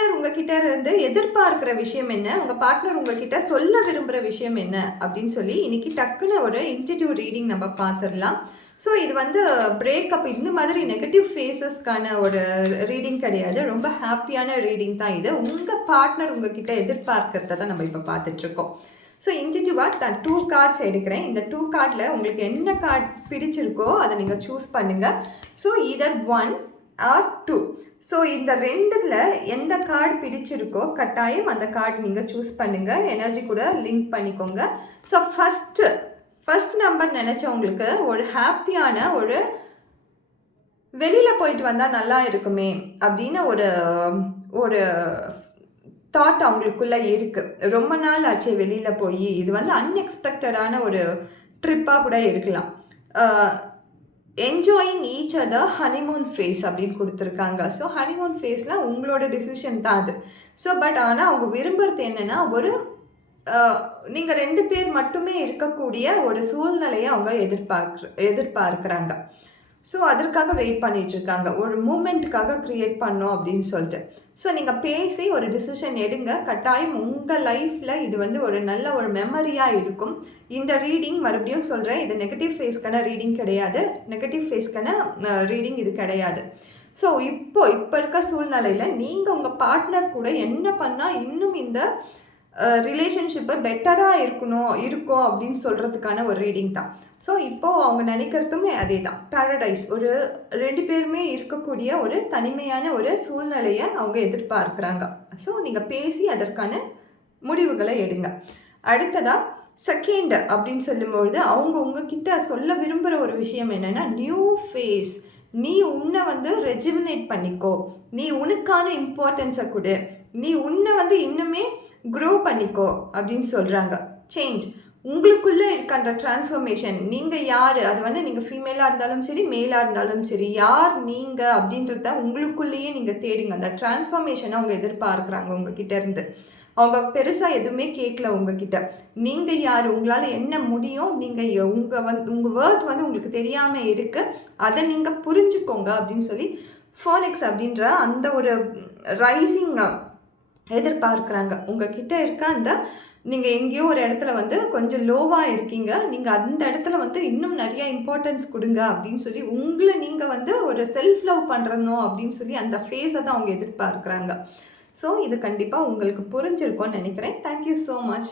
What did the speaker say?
Partner உங்ககிட்ட இருந்து எதிர்பார்க்கிற விஷயம் என்ன, உங்கள் பார்ட்னர் உங்ககிட்ட சொல்ல விரும்புகிற விஷயம் என்ன அப்படின்னு சொல்லி இன்னைக்கு டக்குன்னு ஒரு இன்டிடியூவ் ரீடிங் நம்ம பார்த்துடலாம். ஸோ இது வந்து பிரேக்கப் இந்த மாதிரி நெகட்டிவ் ஃபேஸஸ்க்கான ஒரு ரீடிங் கிடையாது. ரொம்ப ஹாப்பியான ரீடிங் தான் இது. உங்கள் பார்ட்னர் உங்ககிட்ட எதிர்பார்க்கறத தான் நம்ம இப்போ பார்த்துட்ருக்கோம். ஸோ இன்டிடியூவாக நான் 2 கார்ட்ஸ் எடுக்கிறேன். இந்த 2 கார்டில் உங்களுக்கு என்ன கார்டு பிடிச்சிருக்கோ அதை நீங்கள் சூஸ் பண்ணுங்கள். ஸோ இதர் 1 or 2. ஸோ இந்த ரெண்டுல எந்த கார்டு பிடிச்சிருக்கோ கட்டாயம் அந்த கார்டு நீங்கள் சூஸ் பண்ணுங்கள். எனர்ஜி கூட லிங்க் பண்ணிக்கோங்க. ஸோ ஃபஸ்ட் நம்பர் நினச்சவங்களுக்கு ஒரு ஹாப்பியான ஒரு வெளியில் போயிட்டு வந்தால் நல்லா இருக்குமே அப்படின்னு ஒரு தாட் அவங்களுக்குள்ளே இருக்குது. ரொம்ப நாள் ஆச்சு வெளியில் போய், இது வந்து அன்எக்ஸ்பெக்டடான ஒரு ட்ரிப்பாக கூட இருக்கலாம். Enjoying each other honeymoon phase அப்படின்னு கொடுத்துருக்காங்க. ஸோ ஹனிமூன் ஃபேஸில் உங்களோட டிசிஷன் தான் அது. ஸோ பட் ஆனால் அவங்க விரும்புகிறது என்னென்னா நீங்கள் 2 பேர் மட்டுமே இருக்கக்கூடிய ஒரு சூழ்நிலையை அவங்க எதிர்பார்க்குறாங்க. ஸோ அதற்காக வெயிட் பண்ணிகிட்ருக்காங்க. ஒரு மூமெண்ட்டுக்காக க்ரியேட் பண்ணோம் அப்படின்னு சொல்லிட்டு. ஸோ நீங்கள் பேசி ஒரு டிசிஷன் எடுங்க. கட்டாயம் உங்கள் லைஃப்பில் இது வந்து ஒரு நல்ல ஒரு மெமரியாக இருக்கும். இந்த ரீடிங் மறுபடியும் சொல்கிறேன், இது நெகட்டிவ் ஃபேஸ்க்கான ரீடிங் கிடையாது. நெகட்டிவ் ஃபேஸ்க்கான ரீடிங் இது கிடையாது. ஸோ இப்போ இருக்க சூழ்நிலையில் நீங்கள் உங்கள் பார்ட்னர் கூட என்ன பண்ணால் இன்னும் இந்த ரிலேஷன்ஷிப்பை பெட்டராக இருக்கும் அப்படின்னு சொல்கிறதுக்கான ஒரு ரீடிங் தான். ஸோ இப்போது அவங்க நினைக்கிறதுமே அதே தான். பேரடைஸ், ஒரு 2 பேருமே இருக்கக்கூடிய ஒரு தனிமையான ஒரு சூழ்நிலையை அவங்க எதிர்பார்க்குறாங்க. ஸோ நீங்கள் பேசி அதற்கான முடிவுகளை எடுங்க. அடுத்ததாக செகண்ட் அப்படின்னு சொல்லும்பொழுது அவங்க உங்ககிட்ட சொல்ல விரும்புகிற ஒரு விஷயம் என்னென்னா நியூ ஃபேஸ். நீ உன்னை வந்து ரெஜிமினேட் பண்ணிக்கோ, நீ உனக்கான இம்பார்ட்டன்ஸை கொடு, நீ உன்னை வந்து இன்னுமே க்ரோ பண்ணிக்கோ அப்படின்னு சொல்கிறாங்க. சேஞ்ச் உங்களுக்குள்ளே இருக்க அந்த டிரான்ஸ்ஃபர்மேஷன். நீங்கள் யார், அது வந்து நீங்கள் ஃபீமேலாக இருந்தாலும் சரி மேலாக இருந்தாலும் சரி, யார் நீங்கள் அப்படின்றத உங்களுக்குள்ளேயே நீங்கள் தேடுங்க. அந்த டிரான்ஸ்ஃபர்மேஷனை அவங்க எதிர்பார்க்குறாங்க உங்ககிட்ட இருந்து. அவங்க பெருசாக எதுவுமே கேட்கல உங்ககிட்ட. நீங்கள் யார், உங்களால் என்ன முடியும், நீங்கள் உங்கள் வேர்த் வந்து உங்களுக்கு தெரியாமல் இருக்குது, அதை நீங்கள் புரிஞ்சுக்கோங்க அப்படின்னு சொல்லி ஃபானிக்ஸ் அப்படின்ற அந்த ஒரு ரைசிங் எதிர்பார்க்குறாங்க. உங்ககிட்ட இருக்க அந்த நீங்கள் எங்கேயோ ஒரு இடத்துல வந்து கொஞ்சம் லோவாக இருக்கீங்க, நீங்கள் அந்த இடத்துல வந்து இன்னும் நிறையா இம்பார்ட்டன்ஸ் கொடுங்க அப்படின்னு சொல்லி உங்களை நீங்கள் வந்து ஒரு செல்ஃப் லவ் பண்ணுறணும் அப்படின்னு சொல்லி அந்த ஃபேஸை தான் அவங்க எதிர்பார்க்குறாங்க. ஸோ இது கண்டிப்பாக உங்களுக்கு புரிஞ்சிருக்கும்னு நினைக்கிறேன். Thank you so much.